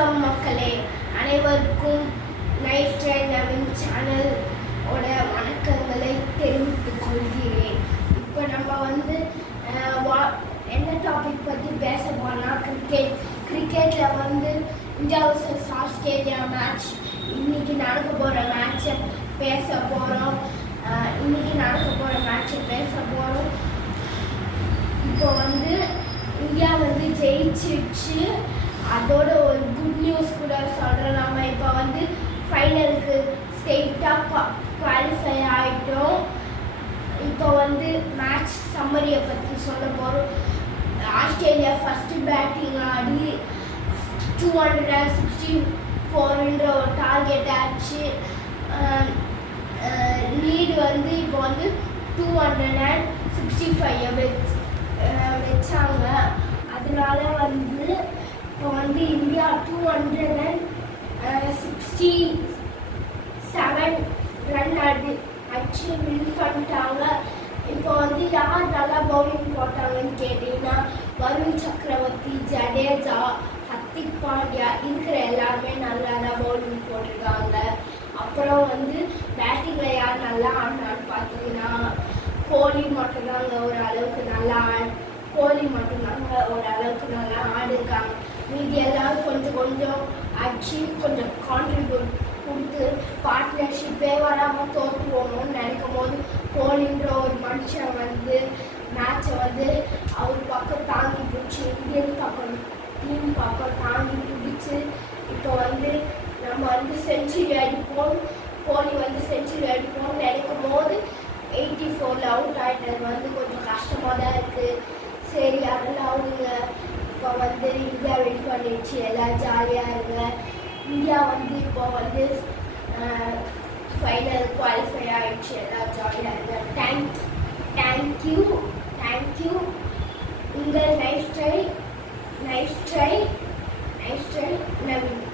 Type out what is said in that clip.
வணக்கம் மக்களே, அனைவருக்கும் நைஸ் ட்ரை நவீன் சேனல் ஓட வணக்கங்களை தெரிவித்துக் கொள்கிறேன். இப்போ நம்ம என்ன டாபிக் பற்றி பேச போனால் கிரிக்கெட்டில் இந்தியா வர்சஸ் ஆஸ்திரேலியா மேட்ச் இன்னைக்கு நடக்க போகிற மேட்சை பேச போகிறோம். இப்போ இந்தியா ஜெயிச்சிடுச்சு. அதோட ஒரு குட் நியூஸ் கூட சொல்கிறோம். நம்ம இப்போ ஃபைனலுக்கு ஸ்ட்ரெயிட்டாக குவாலிஃபை ஆகிட்டோம். இப்போ மேட்ச் சம்மரியை பற்றி சொல்ல போகிறோம். ஆஸ்திரேலியா ஃபஸ்ட்டு பேட்டிங் ஆடி 264ன்ற ஒரு டார்கெட் ஆச்சு. லீடு இப்போ 265 வச்சாங்க. அதனால இப்போ இந்தியா 267 ரன் அடிச்சு வின் பண்ணிட்டாங்க. இப்போ யார் நல்லா பவுலிங் போட்டாங்கன்னு கேட்டிங்கன்னா வருண் சக்கரவர்த்தி, ஜடேஜா, ஹர்திக் பாண்டியா இருக்கிற எல்லாருமே நல்லா தான் பவுலிங் போட்டிருக்காங்க. அப்புறம் பேட்டிங்கில் யார் நல்லா ஆடினான்னு பார்த்தீங்கன்னா கோலி மட்டும்தாங்க ஓரளவுக்கு நல்லா ஆடிருக்காங்க. மீதி எல்லாரும் கொஞ்சம் அடிச்சு கொஞ்சம் கான்ட்ரிபியூட் கொடுத்து பார்ட்னர்ஷிப்பே வராமல் தோற்றுவோம்னு நினைக்கும் போது கோலின்ற ஒரு மனுஷன் மேட்சை அவர் பக்கம் தாங்கி பிடிச்சி இந்தியன் டீம் பக்கம் தாங்கி பிடிச்சி இப்போ நம்ம செஞ்சுரி அடிப்போம், கோலி செஞ்சுரி அடிப்போம்னு நினைக்கும் போது 84ல் அவுட் ஆகிட்டது கொஞ்சம் கஷ்டமாக தான் இருக்குது. சரி, அதெல்லாம் அவனுங்க இப்போ இந்தியா வின் பண்ணிடுச்சு, எல்லாம் ஜாலியாக இருங்க. இந்தியா இப்போ ஃபைனல் குவாலிஃபை ஆகிடுச்சு, எல்லாம் ஜாலியாக இருங்க. தேங்க்யூ. உங்கள் நைஸ் ட்ரை நவீன்.